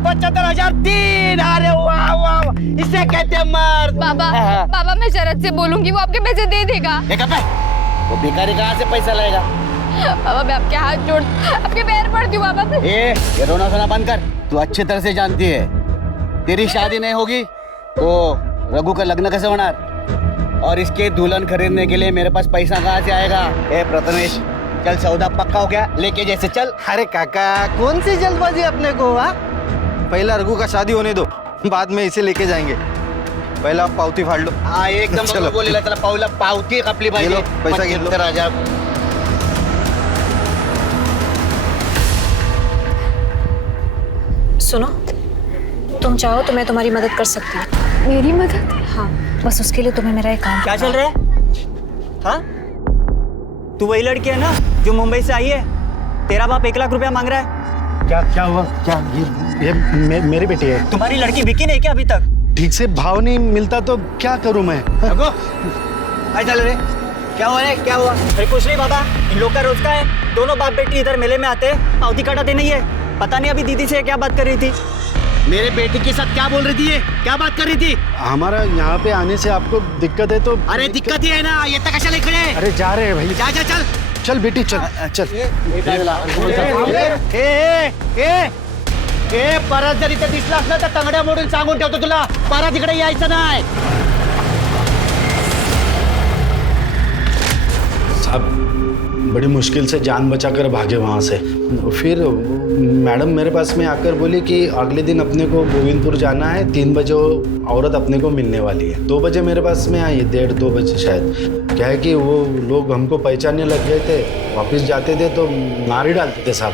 75,003। अरे वाह वाह, इसे कहते हैं मर्द। बाबा मैं शरद से बोलूंगी, वो आपके पैसे दे देगा। वो भिखारी कहाँ से पैसा लाएगा? बाबा मैं आपके हाथ जोड़, आपके पैर पड़ती हूँ बाबा। ये रोना धोना बंद कर, तू अच्छी तरह से जानती है तेरी शादी नहीं होगी तो रघु का लग्न कैसे होना, और इसके दुल्हन खरीदने के लिए मेरे पास पैसा कहाँ से आएगा? ए प्रथमेश चल, सौदा पक्का हो गया, लेके जैसे चल। अरे काका कौन सी जल्दबाजी अपने को? पहला रघु का शादी होने दो, बाद में इसे लेके जाएंगे। पहला पावती फाड़ लो। हाँ एकदम बोलेला, चला पावला पावती कपली भाई, पैसा घेत लो। राजा सुनो, तुम चाहो तो मैं तुम्हारी मदद कर सकती हूँ। मेरी मदद? हाँ बस उसके लिए तुम्हें मेरा एक काम क्या चल रहा है? हाँ तू वही लड़की है ना जो मुंबई से आई है? तेरा बाप 1 लाख रुपया मांग रहा है। क्या हुआ? क्या ये मेरी बेटी है। तुम्हारी लड़की बिकी नहीं क्या अभी तक? ठीक से भाव नहीं मिलता तो क्या करूं मैं? चल रे, क्या हुआ रे? क्या हुआ? अरे कुछ नहीं बाबा, इन लोग का रोज का है, दोनों बाप बेटी इधर मेले में आते हैं, पावती कटाते नहीं है। पता नहीं अभी दीदी से क्या बात कर रही थी। मेरे बेटी के साथ क्या बोल रही थी? ये क्या बात कर रही थी? हमारा यहाँ पे आने से आपको दिक्कत है तो? अरे दिक्कत ही है ना, ये तक कैसे खड़े? अरे जा रहे हैं भाई। जा जा चल चल बेटी चल चल। परत जर इथे दिसलास ना तर तंगड्या मोडून सांगून ठेवतो तुला, परत इकडे यायचं नाही। साहब बड़ी मुश्किल से जान बचाकर भागे वहाँ से। फिर मैडम मेरे पास में आकर बोली कि अगले दिन अपने को गोविंदपुर जाना है, 3 बजे वो औरत अपने को मिलने वाली है। 2 बजे मेरे पास में आई, 1:30-2 बजे शायद। क्या है कि वो लोग हमको पहचानने लग गए थे, वापस जाते थे तो मार ही डालते थे साहब।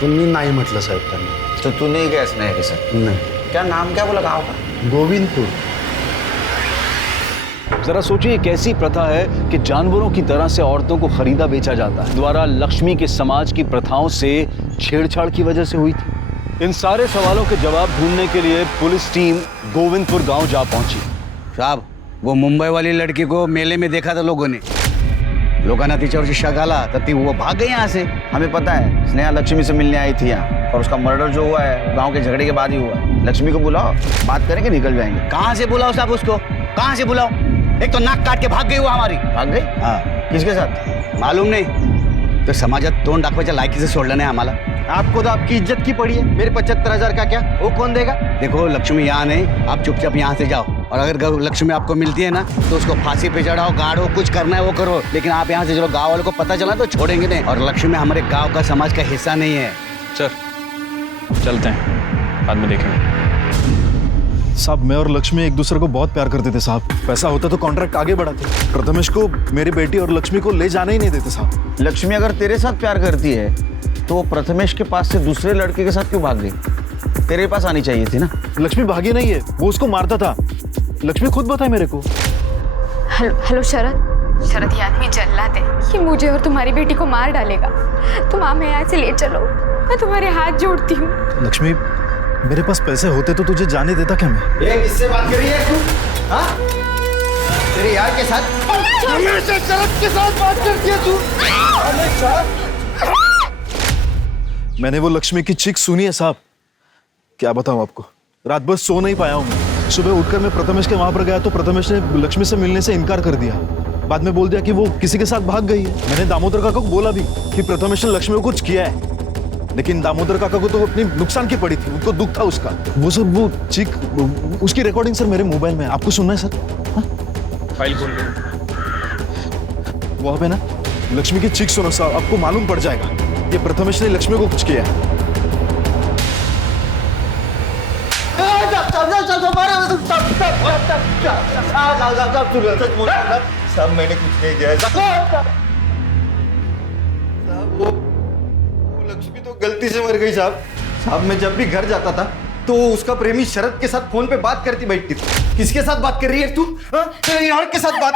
तो नहीं मतलब साहब करना। तो तू नहीं गया स्नेहा के साथ? नहीं। क्या नाम क्या बोला गाँव का? गोविंदपुर। जरा सोचिए कैसी प्रथा है कि जानवरों की तरह से औरतों को खरीदा बेचा जाता है, द्वारा लक्ष्मी के समाज की प्रथाओं से छेड़छाड़ की वजह से हुई थी। इन सारे सवालों के जवाब ढूंढने के लिए पुलिस टीम गोविंदपुर गांव जा पहुंची। साहब वो मुंबई वाली लड़की को मेले में देखा था लोगों ने, लोकांना तिच्यावरची शक आला तर ती वो भाग गई यहाँ से। हमें पता है स्नेहा लक्ष्मी से मिलने आई थी यहाँ, और उसका मर्डर जो हुआ है गांव के झगड़े के बाद ही हुआ। लक्ष्मी को बुलाओ, बात करेंगे, निकल जाएंगे। कहाँ से बुलाओ साहब उसको? कहाँ से बुलाओ? एक तो नाक काट के भाग गई वो हमारी। भाग गई? हाँ। किसके साथ? मालूम नहीं, तर समाजात तोंड दाखवायच्या लायकीचं सोडलं नाही आम्हाला. आपको तो आपकी इज्जत की पड़ी है, मेरे 75,000 का क्या, वो कौन देगा? देखो लक्ष्मी यहाँ नहीं, आप चुपचाप यहाँ से जाओ, और अगर लक्ष्मी आपको मिलती है ना तो उसको फांसी पे चढ़ाओ, गाड़ो, कुछ करना है वो करो, लेकिन आप यहाँ से चलो. गाँव वालों को पता चला तो छोड़ेंगे नहीं, और लक्ष्मी हमारे गाँव का समाज का हिस्सा नहीं है. सर चलते हैं, बाद में देखेंगे. साहब मैं और लक्ष्मी एक दूसरे को बहुत प्यार करते थे साहब. पैसा होता तो कॉन्ट्रैक्ट आगे बढ़ाते. प्रथमेश को मेरी बेटी और लक्ष्मी को ले जाने ही नहीं देते साहब. लक्ष्मी अगर तेरे साथ प्यार करती है तो वो प्रथमेश के पास से दूसरे लड़के के साथ क्यों भाग गई? तेरे पास आनी चाहिए थी ना. लक्ष्मी भागी नहीं है, वो उसको मारता था. लक्ष्मी खुद बताए मेरे को. हेलो शरद. शरद, ये आदमी जल्लाद है, ये मुझे और तुम्हारी बेटी को मार डालेगा. तुम हमें यहाँ से ले चलो, मैं तुम्हारे हाथ जोड़ती हूँ. लक्ष्मी मेरे पास पैसे होते तो तुझे जाने देता क्या मैं? किससे बात कर रही है तू? हाँ? तेरे यार के साथ? हमेशा शरद के साथ बात करती है तू. मैंने वो लक्ष्मी की चीख सुनी है साहब. क्या बताऊं आपको, रात भर सो नहीं पाया हूं मैं. सुबह उठकर मैं प्रथमेश के वहां पर गया तो प्रथमेश ने लक्ष्मी से मिलने से इनकार कर दिया. बाद में बोल दिया कि वो किसी के साथ भाग गई है. मैंने दामोदर काका को बोला भी कि प्रथमेश ने लक्ष्मी को कुछ किया है, लेकिन दामोदर काका को तो अपनी नुकसान की पड़ी थी, उनको दुख था उसका. वो सर वो चीख, उसकी रिकॉर्डिंग सर मेरे मोबाइल में, आपको सुनना है सर? फाइल खोल लो. वहां पे ना लक्ष्मी की चीख सुनो साहब, आपको मालूम पड़ जाएगा ये प्रथमेश ने लक्ष्मी को कुछ किया है. सब मैंने कुछ नहीं किया. वो लक्ष्मी तो गलती से मर गई साहब. साहब मैं जब भी घर जाता था तो उसका प्रेमी शरद के साथ फोन पे बात करती बैठती थी. किसके साथ बात कर रही है तू? तेरे यार के साथ बात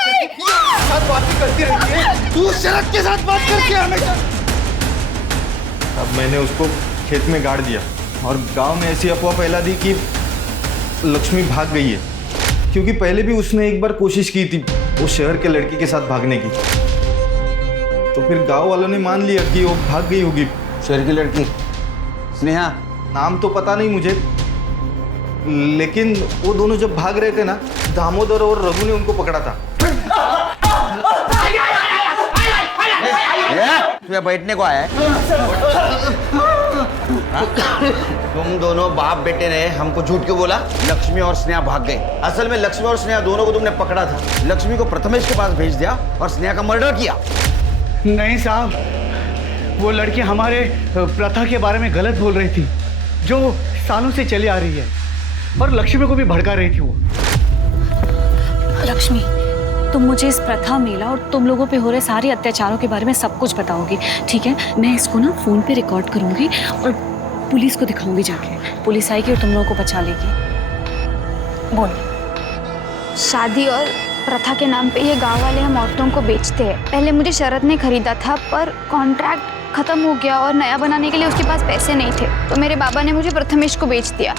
करती रहती है तू. शरद के साथ बात करती है हमेशा. अब मैंने उसको खेत में गाड़ दिया और गांव में ऐसी अफवाह फैला दी कि लक्ष्मी भाग गई है, क्योंकि पहले भी उसने एक बार कोशिश की थी वो शहर के लड़की के साथ भागने की. तो फिर गांव वालों ने मान लिया कि वो भाग गई होगी. शहर की लड़की स्नेहा? नाम तो पता नहीं मुझे, लेकिन वो दोनों जब भाग रहे थे ना, दामोदर और रघु ने उनको पकड़ा था. तुम्हें बैठने को आया है? तुम दोनों बाप बेटे ने हमको झूठ क्यों बोला? लक्ष्मी और स्नेहा भाग गए. असल में लक्ष्मी और स्नेहा दोनों को तुमने पकड़ा था. लक्ष्मी को प्रथमेश के पास भेज दिया और स्नेहा का मर्डर किया. नहीं साहब, वो लड़की हमारे प्रथा के बारे में गलत बोल रही थी जो सालों से चली आ रही है, और लक्ष्मी को भी भड़का रही थी वो. लक्ष्मी, तुम मुझे इस प्रथा मेला और तुम लोगों पे हो रहे सारे अत्याचारों के बारे में सब कुछ बताओगी, ठीक है? मैं इसको ना फोन पे रिकॉर्ड करूंगी और पुलिस को दिखाऊंगी जाके. पुलिस आएगी और तुम लोगों को बचा लेगी. बोल. शादी और प्रथा के नाम पे ये गांव वाले हम औरतों को बेचते हैं. पहले मुझे शरद ने खरीदा था, पर कॉन्ट्रैक्ट खत्म हो गया और नया बनाने के लिए उसके पास पैसे नहीं थे, तो मेरे बाबा ने मुझे प्रथमेश को बेच दिया.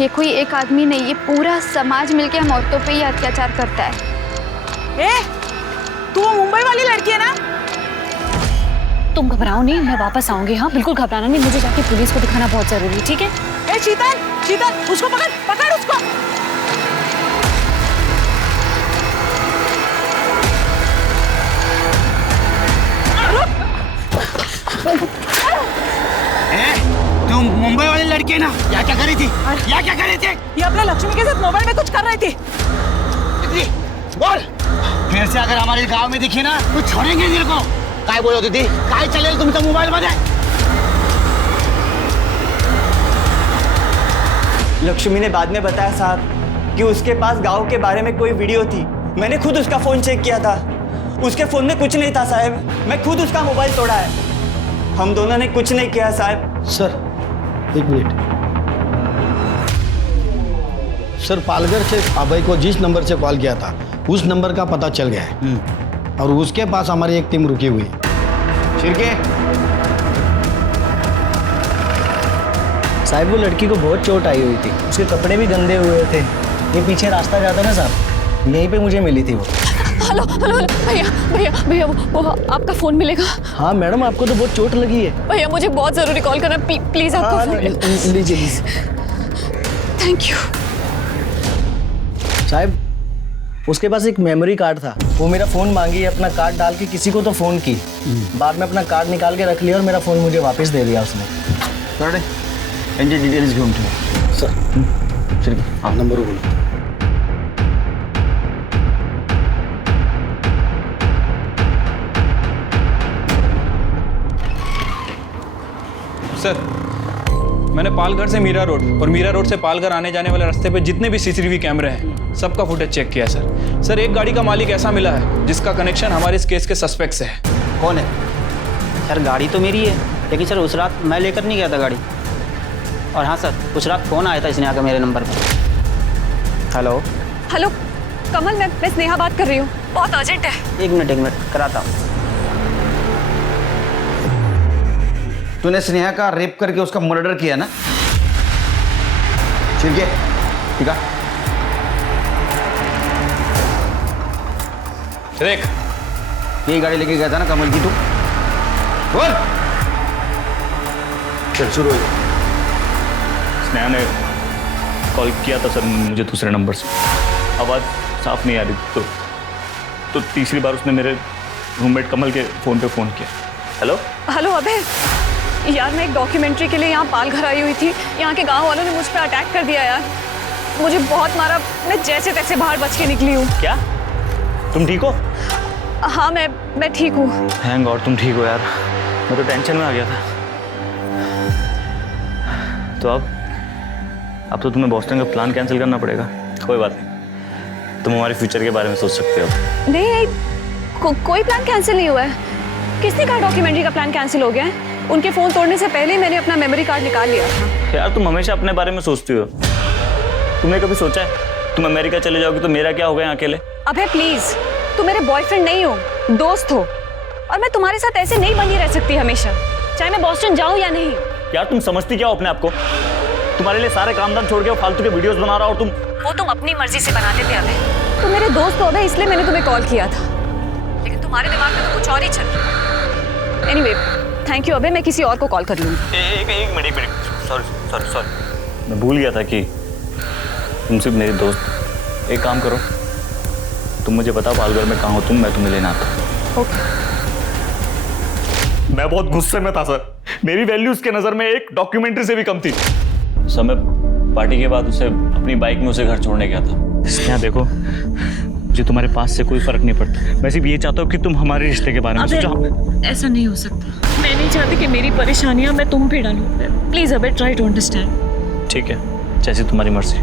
ये कोई एक आदमी नहीं, ये पूरा समाज मिलके हम औरतों पे ही अत्याचार करता है. तू वो मुंबई वाली लड़की है ना? तुम घबराओ नहीं, मैं वापस आऊंगी. हाँ बिल्कुल घबराना नहीं, मुझे जाके पुलिस को दिखाना बहुत जरूरी है, ठीक है? ए शीतल, शीतल, उसको पकड़, पकड़ उसको. तुम मुंबई वाली लड़की है ना? यहाँ क्या कर रही थी? यहाँ क्या कर रही थी? ये अपने लक्ष्मी के साथ मोबाइल में कुछ कर रही थी. बोल. फिर से अगर हमारे गांव में दिखी ना तो छोड़ेंगे तेरे को. काय बोलो दीदी, काय चले तुमचा मोबाइल मध्ये? लक्ष्मी ने बाद में बताया साहब कि उसके पास गांव के बारे में कोई वीडियो थी. मैंने खुद उसका फोन चेक किया था, उसके फोन में कुछ नहीं था साहब. मैं खुद उसका मोबाइल तोड़ा है. हम दोनों ने कुछ नहीं किया साहब. सर एक मिनट. सर पालघर से अभय को जिस नंबर से कॉल किया था उस नंबर का पता चल गया है, और उसके पास हमारी एक टीम रुकी हुई है. शिरके साहब वो लड़की को बहुत चोट आई हुई थी, उसके कपड़े भी गंदे हुए थे. ये पीछे रास्ता जाता ना साहब, यहीं पे मुझे मिली थी वो. हेलो हेलो भैया भैया भैया, वो आपका फोन मिलेगा? हाँ मैडम, आपको तो बहुत चोट लगी है. भैया मुझे बहुत जरूरी कॉल करना, प्लीज आपका फोन लीजिए. थैंक यू साहब. उसके पास एक मेमोरी कार्ड था, वो मेरा फ़ोन मांगी, अपना कार्ड डाल के किसी को तो फ़ोन की, बाद में अपना कार्ड निकाल के रख लिया और मेरा फ़ोन मुझे वापस दे दिया उसने। सर यांची डिटेल्स घेऊन ठेवा सर। ठीक आहे, हां नंबर बोला। सर मैंने पालघर से मीरा रोड और मीरा रोड से पालघर आने जाने वाले रास्ते पे जितने भी सीसीटीवी कैमरे हैं सबका फुटेज चेक किया सर। सर एक गाड़ी का मालिक ऐसा मिला है जिसका कनेक्शन हमारे इस केस के सस्पेक्ट से है। कौन है? सर गाड़ी तो मेरी है, लेकिन सर उस रात मैं लेकर नहीं गया था गाड़ी। और हाँ सर, उस रात फ़ोन आया था इसने आकर मेरे नंबर पर। हेलो हेलो कमल, मैं स्नेहा बात कर रही हूँ, बहुत अर्जेंट है। एक मिनट कराता हूँ। तूने स्नेहा का रेप करके उसका मर्डर किया ना? ठीक है, ठीक है। देख, यही गाड़ी लेके गया था ना कमल की तू? बोल। चल शुरू हो। स्नेहा ने कॉल किया था सर मुझे दूसरे नंबर से, आवाज़ साफ नहीं आ रही थी, तो तीसरी बार उसने मेरे रूममेट कमल के फ़ोन पे फ़ोन किया। हेलो हेलो अबे यार, मैं एक डॉक्यूमेंट्री के लिए यहाँ पालघर आई हुई थी, यहाँ के गांव वालों ने मुझ पर अटैक कर दिया यार, मुझे बहुत मारा, मैं जैसे तैसे बाहर बच के निकली हूँ। क्या तुम ठीक हो? हाँ मैं ठीक हूँ। थैंक गॉड तुम ठीक हो यार, मैं तो टेंशन में आ गया था। तो अब तो तुम्हें बॉस्टन का प्लान कैंसिल करना पड़ेगा। कोई बात नहीं, तुम हमारे फ्यूचर के बारे में सोच सकते हो। नहीं कोई प्लान कैंसिल नहीं हुआ है। किसने कहा डॉक्यूमेंट्री का प्लान कैंसिल हो गया है? उनके फ़ोन तोड़ने से पहले ही मैंने अपना मेमोरी कार्ड निकाल लिया था। यार तुम हमेशा अपने बारे में सोचती हो, तुमने कभी सोचा है तुम अमेरिका चले जाओगी तो मेरा क्या होगा यहाँ अकेले? अबे प्लीज, तुम मेरे बॉयफ्रेंड नहीं हो, दोस्त हो, और मैं तुम्हारे साथ ऐसे नहीं बनी रह सकती हमेशा, चाहे मैं बॉस्टन जाऊं या नहीं। यार तुम समझती क्या हो अपने आप को? तुम्हारे लिए सारे काम धाम छोड़ के फालतू के वीडियोस बना रहा और तुम वो तुम अपनी मर्जी से बनाते थे अबे। तुम मेरे दोस्त हो अबे, इसलिए मैंने तुम्हें कॉल किया था, लेकिन तुम्हारे दिमाग में तो कुछ और ही चल रहा है। एनीवे थैंक यू अबे, मैं किसी और को कॉल कर लूँगी। एक मिनट सॉरी मैं भूल गया था कि तुम सिर्फ मेरी दोस्त। एक काम करो, तुम मुझे बताओ पालघर में कहाँ हो तुम, मैं तुम्हें लेना आता। ओके। मैं बहुत गुस्से में था सर, मेरी वैल्यू उसके नज़र में एक डॉक्यूमेंट्री से भी कम थी। समय पार्टी के बाद उसे अपनी बाइक में उसे घर छोड़ने गया था। स्नेहा देखो, मुझे तुम्हारे पास से कोई फर्क नहीं पड़ता, मैं सिर्फ ये चाहता हूँ कि तुम हमारे रिश्ते के बारे में सोचो। ऐसा नहीं हो सकता, मैं नहीं चाहती कि मेरी परेशानियां मैं तुम पे डालूं। प्लीज अबे ट्राई टू अंडरस्टैंड। ठीक है, जैसी तुम्हारी मर्जी।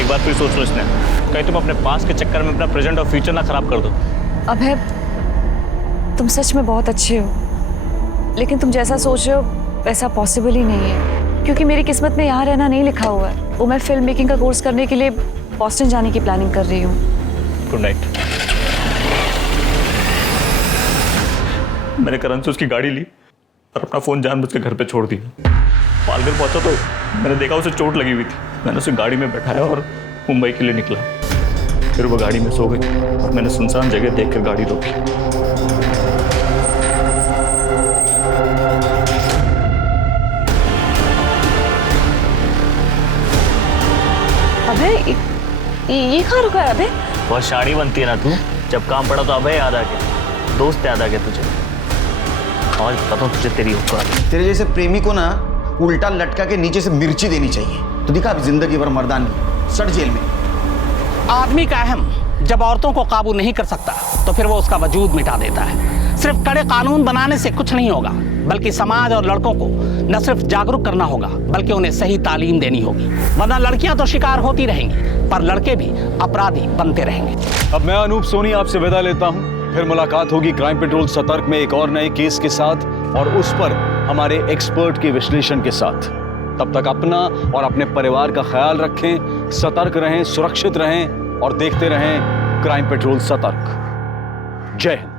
एक बार फिर सोच लो स्नेहा, कहीं तुम अपने पास के चक्कर में अपना प्रेजेंट और फ्यूचर ना खराब कर दो। अबे तुम सच में बहुत अच्छे हो, लेकिन तुम जैसा सोच रहे हो वैसा पॉसिबल ही नहीं है, क्योंकि मेरी किस्मत में यहाँ रहना नहीं लिखा हुआ है। वो मैं फिल्म मेकिंग का कोर्स करने के लिए बॉस्टन जाने की प्लानिंग कर रही हूँ। Good night. मैंने करण से उसकी गाड़ी ली और अपना फोन जानबूझ के घर पे छोड़ दिया। पालघर पहुंचा तो मैंने देखा उसे चोट लगी हुई थी, मैंने उसे गाड़ी में बैठाया और मुंबई के लिए निकला। फिर वो गाड़ी में सो गई और मैंने सुनसान जगह देखकर गाड़ी रोकी। अबे ये कहाँ रुका है अबे? बहुत शाड़ी बनती है ना तू, जब काम पड़ा तो अबे याद आ गया, दोस्त याद आ गया तुझे। और बताता हूँ तुझे तेरी औकात। तेरे जैसे प्रेमी को ना उल्टा लटका के नीचे से मिर्ची देनी चाहिए। तो दिखा अभी जिंदगी भर मर्दानगी, सड़ जेल में। आदमी का अहम जब औरतों को काबू नहीं कर सकता तो फिर वो उसका वजूद मिटा देता है। सिर्फ कड़े कानून बनाने से कुछ नहीं होगा, बल्कि समाज और लड़कों को न सिर्फ जागरूक करना होगा बल्कि उन्हें सही तालीम देनी होगी, वरना लड़कियां तो शिकार होती रहेंगी पर लड़के भी अपराधी बनते रहेंगे। अब मैं अनूप सोनी आपसे विदा लेता हूं, फिर मुलाकात होगी क्राइम पेट्रोल सतर्क में एक और नए केस के साथ और उस पर हमारे एक्सपर्ट के विश्लेषण के साथ। तब तक अपना और अपने परिवार का ख्याल रखें, सतर्क रहें, सुरक्षित रहें और देखते रहें क्राइम पेट्रोल सतर्क। जय हिंद।